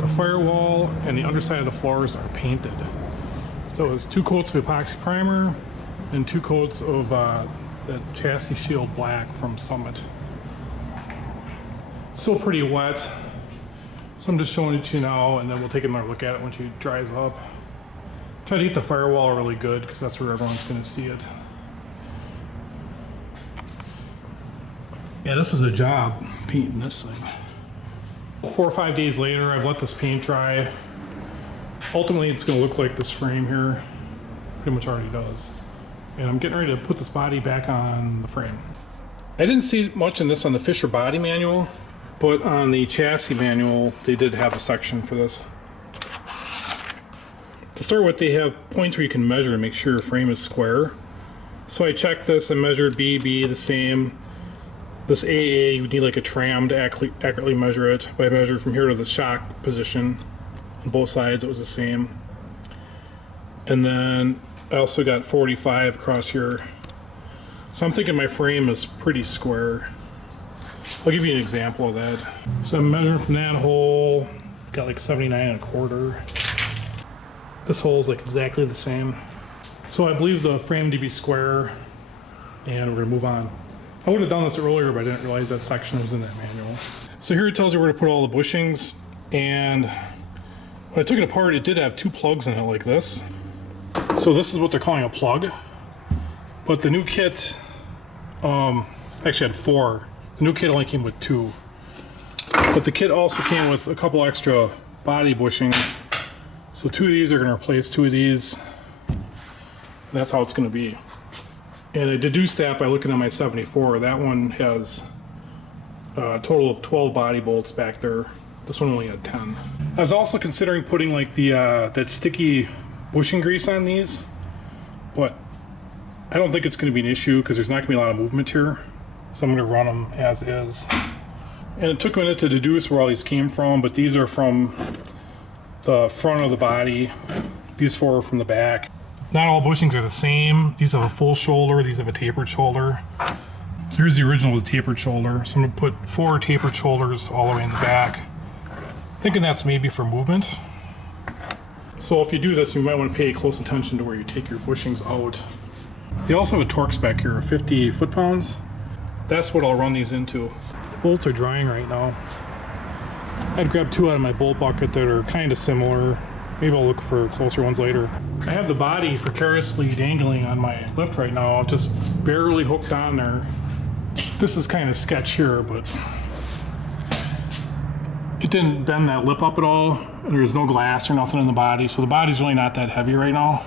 The firewall and the underside of the floors are painted. So it's 2 coats of epoxy primer and 2 coats of the chassis shield black from Summit. Still pretty wet, so I'm just showing it to you now, and then we'll take another look at it once it dries up. Try to get the firewall really good because that's where everyone's going to see it. Yeah, this was a job painting this thing. 4 or 5 days later, I've let this paint dry. Ultimately, it's going to look like this frame here. Pretty much already does. And I'm getting ready to put this body back on the frame. I didn't see much in this on the Fisher body manual, but on the chassis manual, they did have a section for this. To start with, they have points where you can measure to make sure your frame is square. So I checked this and measured BB the same. This AA, you would need like a tram to accurately measure it. But I measured from here to the shock position. On both sides, it was the same. And then I also got 45 across here. So I'm thinking my frame is pretty square. I'll give you an example of that. So I'm measuring from that hole, got like 79.25. This hole is like exactly the same. So I believe the frame to be square, and we're gonna move on. I would have done this earlier, but I didn't realize that section was in that manual. So here it tells you where to put all the bushings, and when I took it apart, it did have 2 plugs in it like this. So this is what they're calling a plug, but the new kit actually had 4. The new kit only came with 2, but the kit also came with a couple extra body bushings. So 2 of these are going to replace 2 of these. And that's how it's going to be. And I deduced that by looking at my 74. That one has a total of 12 body bolts back there. This one only had 10. I was also considering putting like the that sticky bushing grease on these, but I don't think it's going to be an issue because there's not going to be a lot of movement here. So I'm going to run them as is. And it took a minute to deduce where all these came from, but these are from the front of the body. These 4 are from the back. Not all bushings are the same. These have a full shoulder, these have a tapered shoulder. So here's the original with tapered shoulder. So I'm going to put 4 tapered shoulders all the way in the back. Thinking that's maybe for movement. So if you do this, you might want to pay close attention to where you take your bushings out. They also have a torque spec here of 50 foot-pounds. That's what I'll run these into. The bolts are drying right now. I'd grab 2 out of my bolt bucket that are kind of similar. Maybe I'll look for closer ones later. I have the body precariously dangling on my lift right now, just barely hooked on there. This is kind of sketch here, but it didn't bend that lip up at all. And there's no glass or nothing in the body, so the body's really not that heavy right now.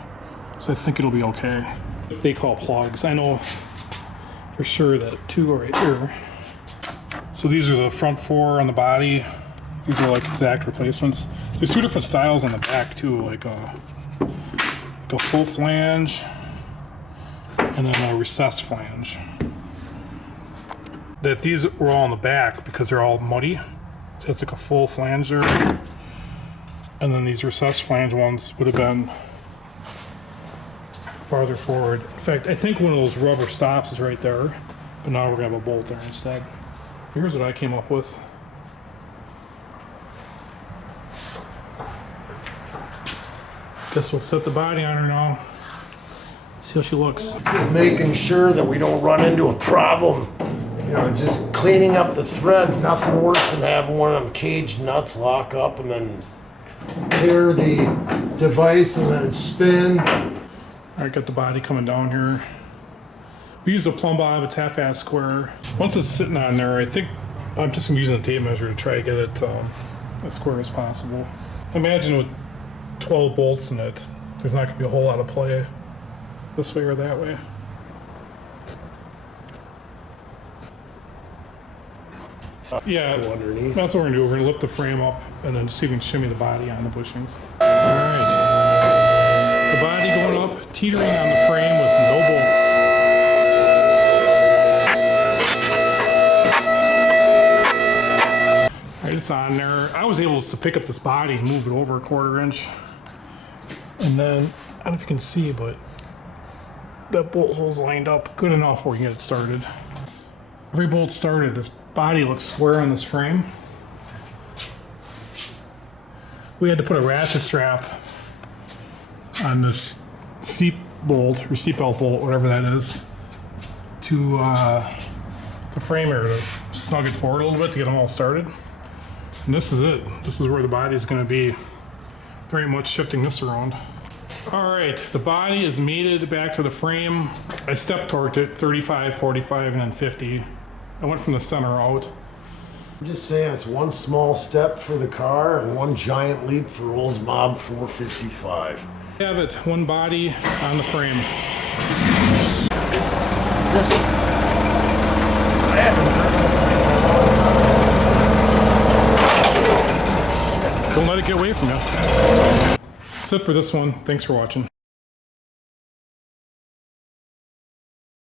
So I think it'll be okay. They call plugs. I know for sure that 2 are right here. So these are the front 4 on the body. These are like exact replacements. There's 2 different styles on the back too, like a full flange and then a recessed flange. That these were all on the back because they're all muddy. So it's like a full flange there. And then these recessed flange ones would have been farther forward. In fact, I think one of those rubber stops is right there, but now we're gonna have a bolt there instead. Here's what I came up with. Guess we'll set the body on her now. See how she looks. Just making sure that we don't run into a problem. You know, just cleaning up the threads. Nothing worse than having one of them caged nuts lock up and then tear the device and then spin. All right, got the body coming down here. We use a plumb bob, it's half-ass square. Once it's sitting on there, I think I'm just gonna be using a tape measure to try to get it as square as possible. Imagine with 12 bolts in it, there's not gonna be a whole lot of play this way or that way. Yeah, underneath. that's what we're gonna do. We're gonna lift the frame up and then see if we can shimmy the body on the bushings. All right, the body going up, teetering on the frame with no bolts. All right, it's on there. I was able to pick up this body and move it over a 1/4 inch. And then, I don't know if you can see, but that bolt hole's lined up good enough where we can get it started. Every bolt started, this body looks square on this frame. we had to put a ratchet strap on this seat bolt or seatbelt bolt, whatever that is, to the frame here to snug it forward a little bit to get them all started. And this is it. This is where the body is going to be. Very much shifting this around. All right, the body is mated back to the frame. I step torqued it 35, 45, and then 50. I went from the center out. I'm just saying it's one small step for the car and one giant leap for Oldsmobile 455. I have it, one body on the frame. Just, I haven't driven this thing in a long time. Don't let it get away from you. That's it for this one. Thanks for watching.